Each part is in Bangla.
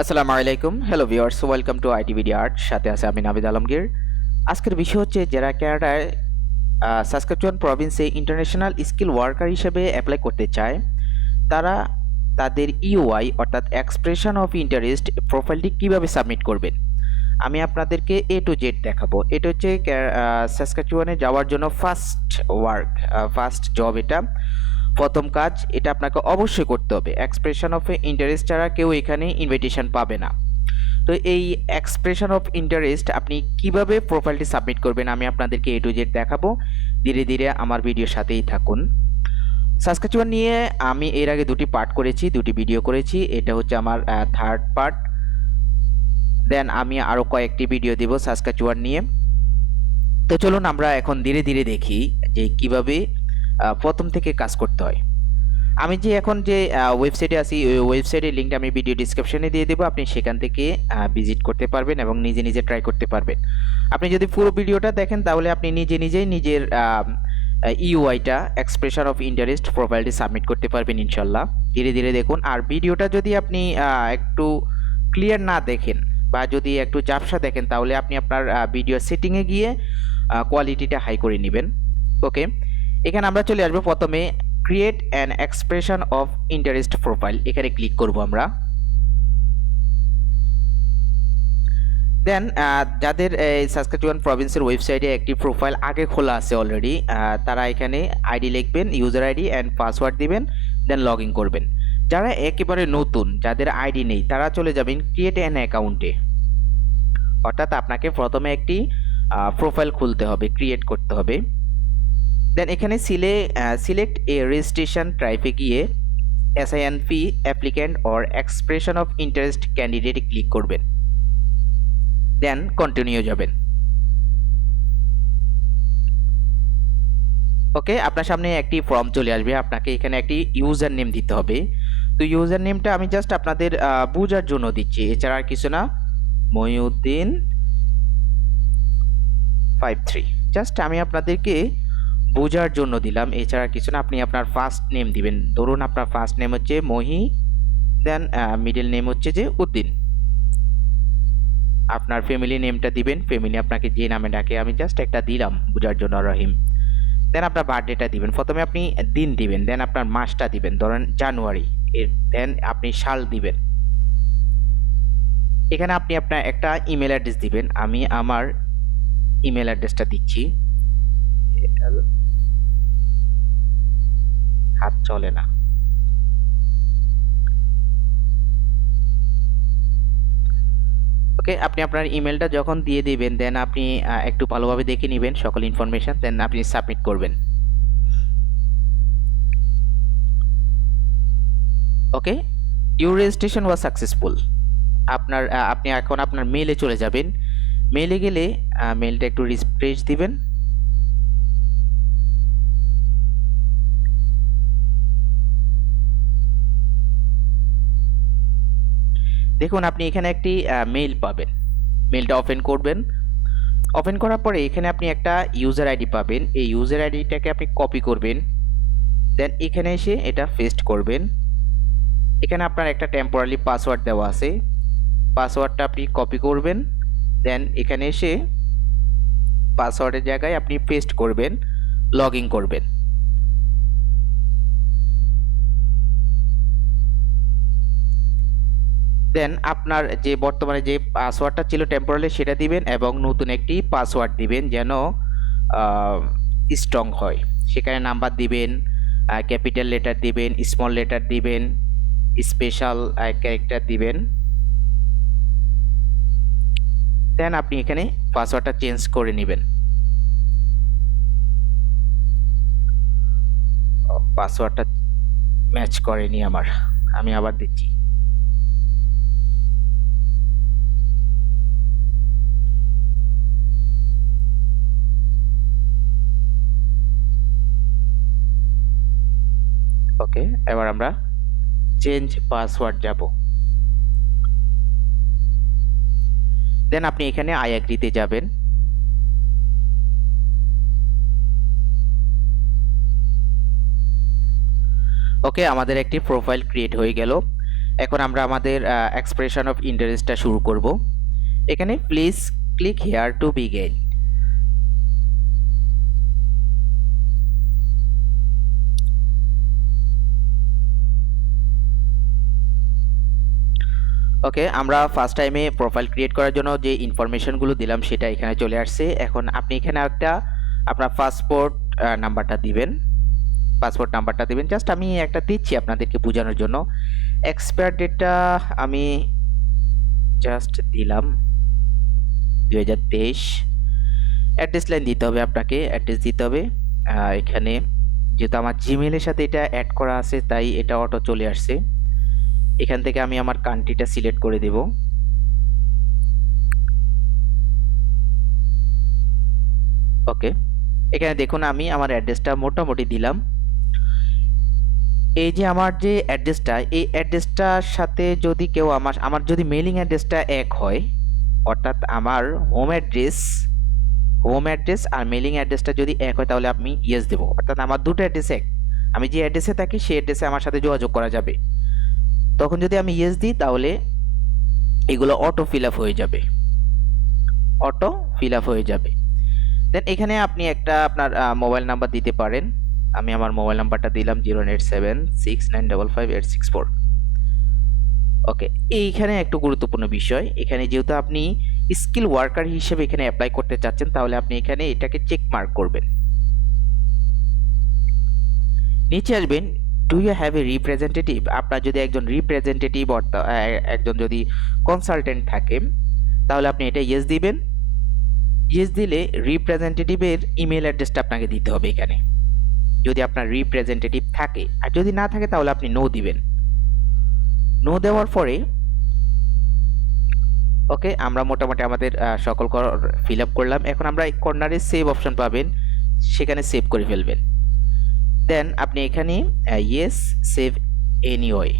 আসসালামু আলাইকুম। Hello viewers welcome to IT video art সাথে আছে আমি নাবিদ আলমগীর। আজকের বিষয় হচ্ছে যারা ক্যানাডায় সাসকাচুয়ান প্রভিন্সে ইন্টারন্যাশনাল স্কিল ওয়ার্কার হিসেবে অ্যাপ্লাই করতে চায়, তারা তাদের ইউআই অর্থাৎ এক্সপ্রেশন অফ ইন্টারেস্ট প্রোফাইলটি কীভাবে সাবমিট করবেন? আমি আপনাদেরকে এ টু জেড দেখাবো। এটা হচ্ছে সাসকাচুয়ানে যাওয়ার জন্য ফার্স্ট ওয়ার্ক ফার্স্ট জব এটা। প্রথম কাজ, এটা আপনাকে অবশ্যই করতে হবে। এক্সপ্রেশন অফ ইন্টারেস্ট ছাড়া কেউ এখানে ইনভিটেশন পাবে না। তো এই এক্সপ্রেশন অফ ইন্টারেস্ট আপনি কীভাবে প্রোফাইলটি সাবমিট করবেন আমি আপনাদেরকে এ টু জেড দেখাবো। ধীরে ধীরে আমার ভিডিওর সাথেই থাকুন। সাসকাচুয়ান নিয়ে আমি এর আগে দুটি পার্ট করেছি, দুটি ভিডিও করেছি। এটা হচ্ছে আমার থার্ড পার্ট দেন আমি আরও কয়েকটি ভিডিও দেব সাসকাচুয়ান নিয়ে। তো চলুন আমরা এখন ধীরে ধীরে দেখি যে কীভাবে প্রথম থেকে কাজ করতে হয়। আমি যে এখন যে ওয়েবসাইটে আছি, ওই ওয়েবসাইটের লিঙ্কটা আমি ভিডিও ডিসক্রিপশনে দিয়ে দেবো। আপনি সেখান থেকে ভিজিট করতে পারবেন এবং নিজে নিজে ট্রাই করতে পারবেন। আপনি যদি পুরো ভিডিওটা দেখেন, তাহলে আপনি নিজে নিজেই নিজের ইউআইটা এক্সপ্রেশন অফ ইন্টারেস্ট প্রোফাইলটি সাবমিট করতে পারবেন ইনশাল্লাহ। ধীরে ধীরে দেখুন। আর ভিডিওটা যদি আপনি একটু ক্লিয়ার না দেখেন বা যদি একটু ঝাপসা দেখেন, তাহলে আপনি আপনার ভিডিও সেটিংয়ে গিয়ে কোয়ালিটিটা হাই করে নেবেন। ওকে এখানে আমরা চলে আসব প্রথমে create an expression of interest profile এখানে ক্লিক করব আমরা। দেন যাদের এই সাসকাচুয়ান প্রভিন্সের ওয়েবসাইটে একটি প্রোফাইল আগে খোলা আছে অলরেডি তারা এখানে আইডি লিখবেন ইউজার আইডি অ্যান্ড পাসওয়ার্ড দিবেন দেন লগ করবেন। যারা একেবারে নতুন, যাদের আইডি নেই, তারা চলে যাবেন ক্রিয়েট অ্যান অ্যাকাউন্টে অর্থাৎ আপনাকে প্রথমে একটি প্রোফাইল খুলতে হবে ক্রিয়েট করতে হবে। দেন এখানে সিলে সিলেক্ট এ রেজিস্ট্রেশন টাইপে গিয়ে SINP applicant or expression of interest ক্যান্ডিডেটে click করবেন। দেন কন্টিনিউ যাবেন। ওকে আপনার সামনে একটি ফর্ম চলে আসবে। আপনাকে এখানে একটি ইউজার নেম দিতে হবে। তো ইউজার নেমটা আমি জাস্ট আপনাদের বোঝার জন্য দিচ্ছি। এছাড়া আর কিছু না। মহিউদ্দিন ফাইভ থ্রি জাস্ট আমি আপনাদেরকে বোঝার জন্য দিলাম। এছাড়া কিছু না, আপনি আপনার ফার্স্ট নেম দিবেন। ধরুন আপনার ফার্স্ট নেম হচ্ছে মহি দেন মিডল নেম হচ্ছে যে উদ্দিন। আপনার ফ্যামিলি নেমটা দিবেন। ফ্যামিলি আপনাকে যে নামে ডাকে, আমি জাস্ট একটা দিলাম বোঝার জন্য, রহিম। দেন আপনার বার্থডেটা দিবেন। প্রথমে আপনি দিন দিবেন দেন আপনার মাসটা দিবেন। ধরেন জানুয়ারি, এর দেন আপনি সাল দিবেন। এখানে আপনি আপনার একটা ইমেল অ্যাড্রেস দিবেন। আমি আমার ইমেল অ্যাড্রেসটা দিচ্ছি। হাত চলে না। ওকে আপনি আপনার ইমেলটা যখন দিয়ে দিবেন দেন আপনি একটু ভালোভাবে দেখে নেবেন সকল ইনফরমেশন দেন আপনি সাবমিট করবেন। Okay your registration was successful আপনার আপনি এখন আপনার মেলে চলে যাবেন। মেলে গেলে মেলটা একটু রিফ্রেশ দিবেন। দেখুন, আপনি এখানে একটি মেইল পাবেন। মেইলটা ওপেন করবেন। ওপেন করার পরে এখানে আপনি একটা ইউজার আইডি পাবেন। এই ইউজার আইডিটাকে আপনি কপি করবেন। দেন এখানে এসে এটা পেস্ট করবেন। এখানে আপনার একটা টেম্পোরারি পাসওয়ার্ড দেওয়া আছে। পাসওয়ার্ডটা আপনি কপি করবেন। দেন এখানে এসে পাসওয়ার্ডের জায়গায় আপনি পেস্ট করবেন লগ করবেন। দেন আপনার যে বর্তমানে যে পাসওয়ার্ডটা ছিল টেম্পোরারি সেটা দিবেন এবং নতুন একটি পাসওয়ার্ড দিবেন যেন স্ট্রং হয়। সেখানে নাম্বার দিবেন ক্যাপিটাল লেটার দিবেন স্মল লেটার দিবেন স্পেশাল ক্যারেক্টার দিবেন। দেন আপনি এখানে পাসওয়ার্ডটা চেঞ্জ করে নেবেন। পাসওয়ার্ডটা ম্যাচ করেনি আমার। আমি আবার দিচ্ছি। ওকে, এবার আমরা চেঞ্জ পাসওয়ার্ড যাব। দেন আপনি এখানে আই অ্যাগ্রিতে যাবেন। ওকে, আমাদের একটি প্রোফাইল ক্রিয়েট হয়ে গেল। এখন আমরা আমাদের এক্সপ্রেশন অফ ইন্টারেস্টটা শুরু করব। এখানে please click here to begin okay আমরা ফার্স্ট টাইমে প্রোফাইল ক্রিয়েট করার জন্য যে ইনফরমেশনগুলো দিলাম সেটা এখানে চলে আসছে। এখন আপনি এখানে একটা আপনার পাসপোর্ট নাম্বারটা দিবেন। পাসপোর্ট নাম্বারটা দিবেন। জাস্ট আমি একটা দিচ্ছি আপনাদেরকে বোঝানোর জন্য। এক্সপায়ার ডেটটা আমি জাস্ট দিলাম দুই হাজার তেইশ। অ্যাড্রেস লাইন দিতে হবে আপনাকে অ্যাড্রেস দিতে হবে। এখানে যেহেতু আমার জিমেলের সাথে এটা অ্যাড করা আছে, তাই এটা অটো চলে আসছে। এখান থেকে আমি আমার কান্ট্রিটা সিলেক্ট করে দেব। ওকে এখানে দেখুন, আমি আমার অ্যাড্রেসটা মোটামুটি দিলাম। এই যে আমার যে অ্যাড্রেসটা এই অ্যাড্রেসটার সাথে যদি কেউ আমার আমার যদি মেলিং অ্যাড্রেসটা এক হয়, অর্থাৎ আমার হোম অ্যাড্রেস হোম অ্যাড্রেস আর মেলিং অ্যাড্রেসটা যদি এক হয়, তাহলে আমি ইয়েস দেবো। অর্থাৎ আমার দুটো অ্যাড্রেস এক। আমি যে অ্যাড্রেসে থাকি, সেই অ্যাড্রেসে আমার সাথে যোগাযোগ করা যাবে। তখন যদি আমি ইয়েস দিই, তাহলে এগুলো অটো ফিল আপ হয়ে যাবে। অটো ফিল আপ হয়ে যাবে। দেন এখানে আপনি একটা আপনার মোবাইল নাম্বার দিতে পারেন। আমি আমার মোবাইল নাম্বারটা দিলাম zero eight seven six nine double five eight six four okay এইখানে একটু গুরুত্বপূর্ণ বিষয়। এখানে যেহেতু আপনি স্কিল ওয়ার্কার হিসেবে এখানে অ্যাপ্লাই করতে চাচ্ছেন, তাহলে আপনি এখানে এটাকে চেক মার্ক করবেন। নিচে আসবেন do you have a representative আপনার যদি একজন রিপ্রেজেন্টেটিভ অর্থাৎ একজন যদি কনসালটেন্ট থাকে, তাহলে আপনি এটা ইয়েস দিবেন। ইয়েস দিলে রিপ্রেজেন্টেটিভের ইমেল অ্যাড্রেসটা আপনাকে দিতে হবে এখানে। যদি আপনার রিপ্রেজেন্টেটিভ থাকে, আর যদি না থাকে তাহলে আপনি নো দিবেন। নো দেওয়ার পরে, ওকে, আমরা মোটামুটি আমাদের সকল ফিল আপ করলাম। এখন আমরা কর্নারে সেভ অপশন পাবেন, সেখানে সেভ করে ফেলবেন। দেন আপনি এখানে yes save anyway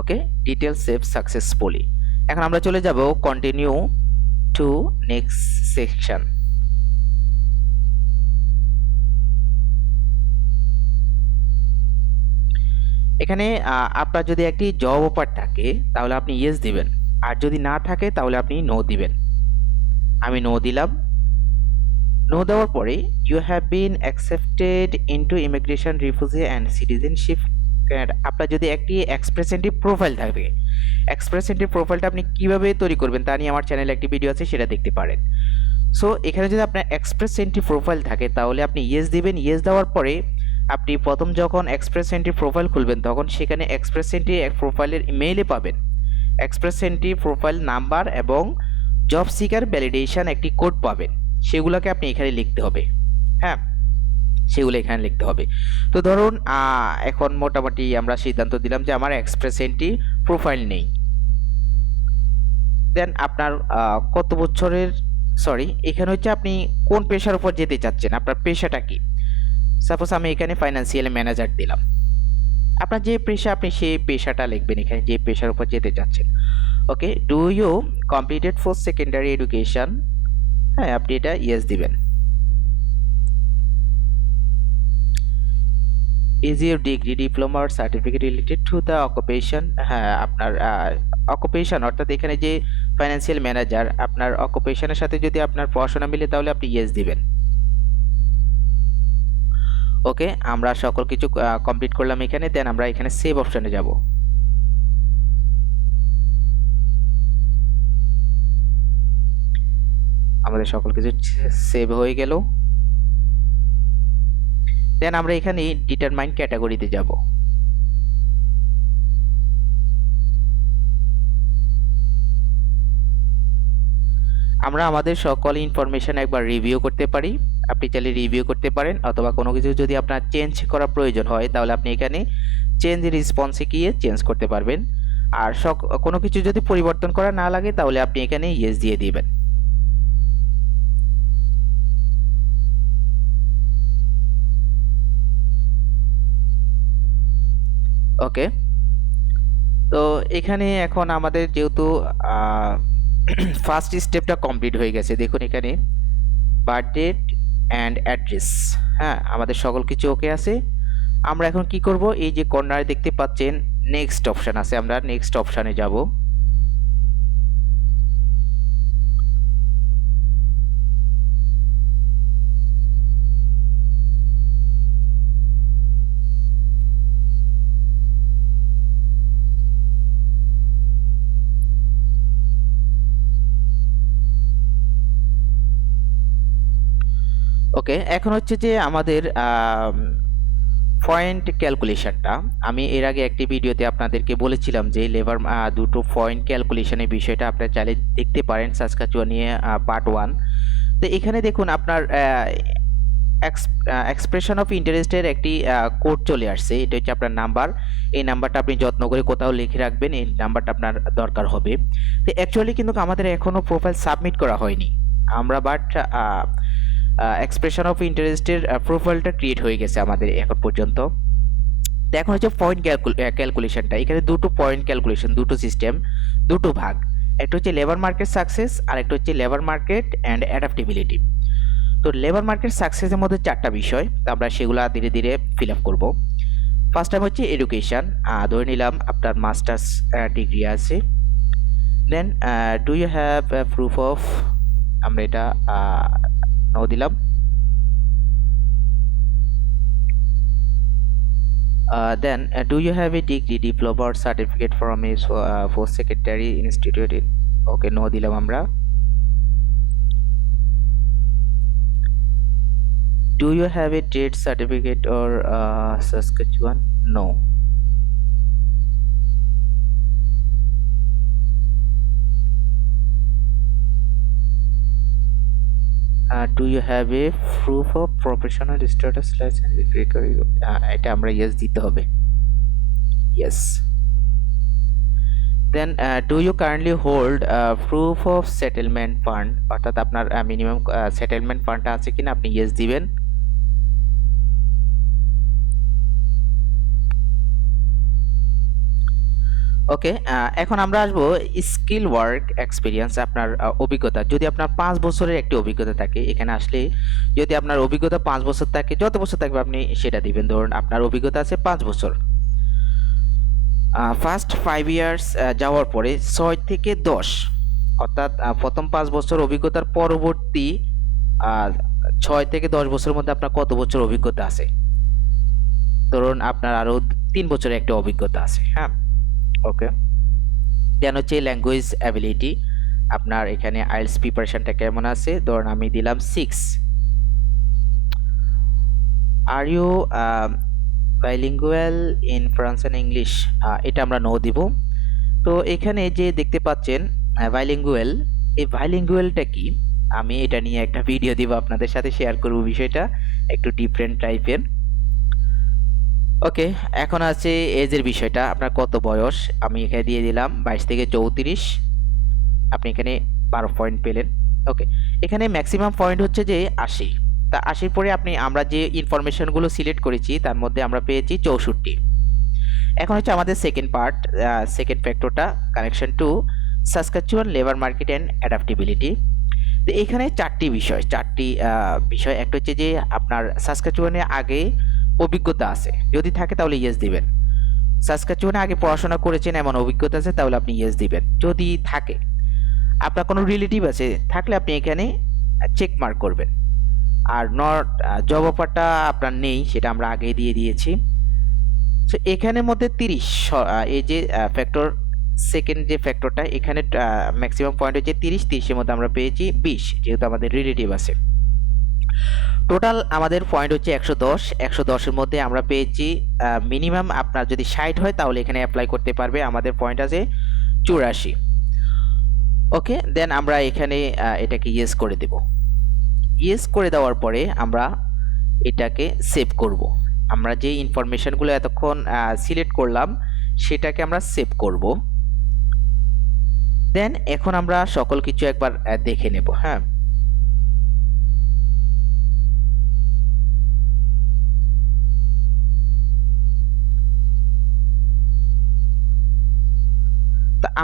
okay detail save successfully এখন আমরা চলে যাব কন্টিনিউ টু নেক্সট সেকশন এখানে আপনার যদি একটি জব অফার থাকে, তাহলে আপনি ইয়েস দিবেন। আর যদি না থাকে, তাহলে আপনি নো দিবেন। আমি নো দিলাম। নো দেওয়ার পরে you have been accepted into immigration refugee and citizenship আপনার যদি একটি এক্সপ্রেসেন্টিভ প্রোফাইল থাকে এক্সপ্রেসেন্টিভ প্রোফাইলটা আপনি কীভাবে তৈরি করবেন তা নিয়ে আমার চ্যানেলে একটি ভিডিও আছে, সেটা দেখতে পারেন। সো এখানে যদি আপনার এক্সপ্রেসেন্টিভ প্রোফাইল থাকে, তাহলে আপনি ইয়েস দিবেন। ইয়েস দেওয়ার পরে আপনি প্রথম যখন এক্সপ্রেস এক্সপ্রেসেন্টিভ প্রোফাইল খুলবেন, তখন সেখানে এক্সপ্রেসেন্টিভ প্রোফাইলের ইমেইলে পাবেন। এক্সপ্রেস এক্সপ্রেসেন্টিভ প্রোফাইল নাম্বার এবং জব সিকার ভ্যালিডেশন একটি কোড পাবেন। সেগুলোকে আপনি এখানে লিখতে হবে। হ্যাঁ? সেগুলো এখানে লিখতে হবে। তো ধরুন এখন মোটামুটি আমরা সিদ্ধান্ত দিলাম যে আমার এক্সপ্রেসেন্টি প্রোফাইল নেই। দেন আপনার কত বছরের সরি এখানে হচ্ছে আপনি কোন পেশার উপর যেতে চাচ্ছেন? আপনার পেশাটা কি? সাপোজ আমি এখানে ফাইন্যান্সিয়াল ম্যানেজার দিলাম। আপনার যে পেশা, আপনি সেই পেশাটা লিখবেন এখানে, যে পেশার উপর যেতে চাচ্ছেন। Okay do you completed for secondary education হ্যাঁ আপনি এটা ইয়েস দিবেন। Is your degree diploma R certificate related to the occupation হ্যাঁ আপনার অকুপেশন অর্থাৎ এখানে যে ফাইন্যান্সিয়াল ম্যানেজার আপনার অকুপেশনের সাথে যদি আপনার পড়াশোনা মিলে, তাহলে আপনি ইয়েস দিবেন। ওকে আমরা সকল কিছু কমপ্লিট করলাম এখানে দেন আমরা এখানে সেভ অপশনে যাব। আমাদের সকল কিছু সেভ হয়ে গেল। দেন আমরা এখানে ডিটারমাইন ক্যাটাগরিতে যাব। আমরা আমাদের সকল ইনফরমেশন একবার রিভিউ করতে পারি। আপনি চাইলে রিভিউ করতে পারেন, অথবা কোনো কিছু যদি আপনার চেঞ্জ করা প্রয়োজন হয়, তাহলে আপনি এখানে চেঞ্জ রেসপন্সে গিয়ে চেঞ্জ করতে পারবেন। আর কোনো কিছু যদি পরিবর্তন করা না লাগে, তাহলে আপনি এখানে ইয়েস দিয়ে দিবেন। ওকে তো এখানে এখন আমাদের যেহেতু ফার্স্ট স্টেপটা কমপ্লিট হয়ে গেছে। দেখুন এখানে বার্থ ডেট অ্যান্ড অ্যাড্রেস হ্যাঁ আমাদের সকল কিছু ওকে আছে। আমরা এখন কি করব? এই যে কর্নারে দেখতে পাচ্ছেন নেক্সট অপশান আছে। আমরা নেক্সট অপশানে যাব। ওকে এখন হচ্ছে যে আমাদের পয়েন্ট ক্যালকুলেশনটা আমি এর আগে একটি ভিডিওতে আপনাদেরকে বলেছিলাম যে লেবার দুটো পয়েন্ট ক্যালকুলেশনের বিষয়টা আপনারা চাইলে দেখতে পারেন সাসকাচুয়া নিয়ে পার্ট ওয়ান তো এখানে দেখুন আপনার এক্সপ্রেশন অফ ইন্টারেস্টের একটি কোড চলে আসছে। এটা হচ্ছে আপনার নাম্বার এই নাম্বারটা আপনি যত্ন করে কোথাও লিখে রাখবেন, এই নাম্বারটা আপনার দরকার হবে। তো অ্যাকচুয়ালি কিন্তু আমাদের এখনও প্রোফাইল সাবমিট করা হয়নি। আমরা বাট এক্সপ্রেশন অফ ইন্টারেস্টের প্রোফাইলটা ক্রিয়েট হয়ে গেছে আমাদের এখন পর্যন্ত। তো এখন হচ্ছে পয়েন্ট ক্যালকুলেশনটা এখানে দুটো পয়েন্ট ক্যালকুলেশন দুটো সিস্টেম দুটো ভাগ। একটা হচ্ছে লেবার মার্কেট সাকসেস আর একটা হচ্ছে লেবার মার্কেট অ্যান্ড অ্যাডাপ্টিবিলিটি তো লেবার মার্কেট সাকসেসের মধ্যে চারটা বিষয়, আমরা সেগুলো ধীরে ধীরে ফিল আপ করব। ফার্স্ট টাইম হচ্ছে এডুকেশান ধরে নিলাম আপনার মাস্টার্স ডিগ্রি আছে। Then do you have proof of আমরা এটা নো দিলাম Uh, then, uh, do you have a degree, diploma or certificate from a uh, post secondary institute? In, okay, no দিলাম আমরা Do you have a trade certificate or uh, Saskatchewan? No. Uh, do you have a proof of professional status license if required? Uh, এটা আমরা yes দিতে হবে uh, do you currently hold uh, proof of settlement fund অর্থাৎ আপনার মিনিমাম সেটেলমেন্ট ফান্ডটা আছে কিনা আপনি yes দিবেন ওকে এখন আমরা আসব স্কিল ওয়ার্ক এক্সপিরিয়েন্স আপনার অভিজ্ঞতা। যদি আপনার পাঁচ বছরের একটি অভিজ্ঞতা থাকে, এখানে আসলে যদি আপনার অভিজ্ঞতা পাঁচ বছর থাকে, যত বছর থাকবে আপনি সেটা দিবেন। ধরুন আপনার অভিজ্ঞতা আছে পাঁচ বছর। ফার্স্ট ফাইভ ইয়ার্স যাওয়ার পরে ছয় থেকে দশ, অর্থাৎ প্রথম পাঁচ বছর অভিজ্ঞতার পরবর্তী ছয় থেকে দশ বছরের মধ্যে আপনার কত বছর অভিজ্ঞতা আছে? ধরুন আপনার আরও তিন বছরের একটা অভিজ্ঞতা আছে হ্যাঁ? ওকে দেন হচ্ছে ল্যাঙ্গুয়েজ অ্যাবিলিটি আপনার এখানে আইএলস প্রিপারেশনটা কেমন আছে? ধরুন আমি দিলাম six are you bilingual in France and English এটা আমরা নো দিব। তো এখানে যে দেখতে পাচ্ছেন বাইলিঙ্গুয়াল এই বাইলিঙ্গুয়ালটা কি? আমি এটা নিয়ে একটা ভিডিও দিব, আপনাদের সাথে শেয়ার করব বিষয়টা। একটু ডিফারেন্ট টাইপের ওকে এখন আছে এজের বিষয়টা। আপনার কত বয়স? আমি এখানে দিয়ে দিলাম বাইশ থেকে চৌত্রিশ। আপনি এখানে বারো পয়েন্ট পেলেন। ওকে এখানে ম্যাক্সিমাম পয়েন্ট হচ্ছে যে আশি। তা আশির পরে আপনি, আমরা যে ইনফরমেশনগুলো সিলেক্ট করেছি, তার মধ্যে আমরা পেয়েছি চৌষট্টি। এখন হচ্ছে আমাদের second part second ফ্যাক্টরটা connection to Saskatchewan labour market and adaptability তো এখানে চারটি বিষয় চারটি বিষয়। একটা হচ্ছে যে আপনার সাসকাচুয়ানে আগে অভিজ্ঞতা আছে। যদি থাকে তাহলে ইয়েস দিবেন। সাসকাচুয়ানে আগে পড়াশোনা করেছেন, এমন অভিজ্ঞতা আছে, তাহলে আপনি ইয়েস দিবেন। যদি থাকে, আপনার কোনো রিলেটিভ আছে, থাকলে আপনি এখানে চেক মার্ক করবেন। আর নট জব অফারটা আপনার নেই, সেটা আমরা আগে দিয়ে দিয়েছি। সো এখানের মধ্যে তিরিশ এই যে ফ্যাক্টর সেকেন্ড যে ফ্যাক্টরটা এখানে ম্যাক্সিমাম পয়েন্ট হচ্ছে তিরিশ, তিরিশের মধ্যে আমরা পেয়েছি বিশ, যেহেতু আমাদের রিলেটিভ আছে। টোটাল আমাদের পয়েন্ট হচ্ছে একশো দশ। একশো দশের মধ্যে আমরা পেয়েছি মিনিমাম আপনার যদি ষাট হয় তাহলে এখানে অ্যাপ্লাই করতে পারবে। আমাদের পয়েন্ট আছে চুরাশি। ওকে দেন আমরা এখানে এটাকে ইয়েস করে দেব। ইয়েস করে দেওয়ার পরে আমরা এটাকে সেভ করব। আমরা যে ইনফরমেশনগুলো এতক্ষণ সিলেক্ট করলাম, সেটাকে আমরা সেভ করব। দেন এখন আমরা সকল কিছু একবার দেখে নেব হ্যাঁ?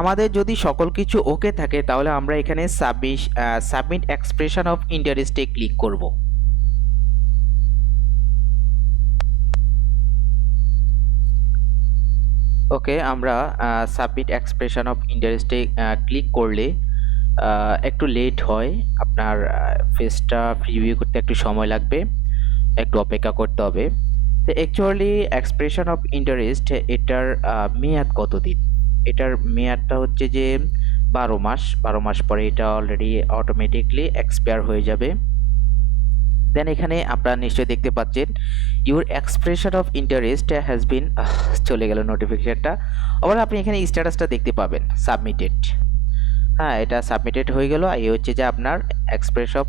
আমাদের যদি সকল কিছু ওকে থাকে, তাহলে আমরা এখানে সাবমিশ সাবমিট এক্সপ্রেশন অফ ইন্টারেস্টে ক্লিক করব। ওকে আমরা সাবমিট এক্সপ্রেশন অফ ইন্টারেস্টে ক্লিক করলে একটু লেট হয়। আপনার ফেসটা প্রিভিউ করতে একটু সময় লাগবে। একটু অপেক্ষা করতে হবে। তো অ্যাকচুয়ালি এক্সপ্রেশন অফ ইন্টারেস্ট এটার মেয়াদ কতদিন? এটার মেয়াদটা হচ্ছে যে বারো মাস বারো মাস পরে এটা অলরেডি অটোমেটিকলি এক্সপায়ার হয়ে যাবে। দেন এখানে আপনারা নিশ্চয়ই দেখতে পাচ্ছেন your expression of interest has been চলে গেল নোটিফিকেশনটা আবার আপনি এখানে স্ট্যাটাসটা দেখতে পাবেন সাবমিটেড হ্যাঁ এটা সাবমিটেড হয়ে গেল। এই হচ্ছে যে আপনার এক্সপ্রেস অফ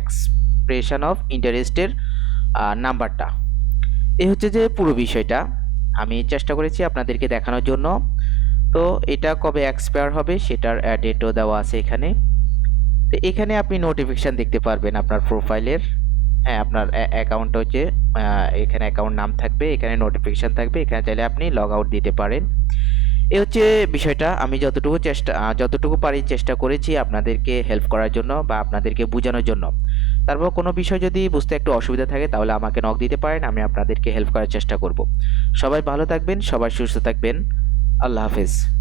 এক্সপ্রেশন অফ ইন্টারেস্টের নাম্বারটা এই হচ্ছে যে পুরো বিষয়টা। আমি চেষ্টা করেছি আপনাদেরকে দেখানোর জন্য। তো এটা কবে এক্সপায়ার হবে সেটার ডেটও দেওয়া আছে এখানে। তো এখানে আপনি নোটিফিকেশান দেখতে পারবেন আপনার প্রোফাইলের হ্যাঁ আপনার অ্যাকাউন্ট হচ্ছে এখানে অ্যাকাউন্ট নাম থাকবে, এখানে নোটিফিকেশান থাকবে, এখানে চাইলে আপনি লগ আউট দিতে পারেন। এই হচ্ছে বিষয়টা, আমি যতটুকু চেষ্টা যতটুকু পারি চেষ্টা করেছি আপনাদেরকে হেল্প করার জন্য বা আপনাদেরকে বোঝানোর জন্য। তারপর কোনো বিষয় যদি বুঝতে একটু অসুবিধা থাকে তাহলে আমাকে নক দিতে পারেন, আমি আপনাদেরকে হেল্প করার চেষ্টা করব। সবাই ভালো থাকবেন, সবাই সুস্থ থাকবেন। আল্লাহ হাফেজ।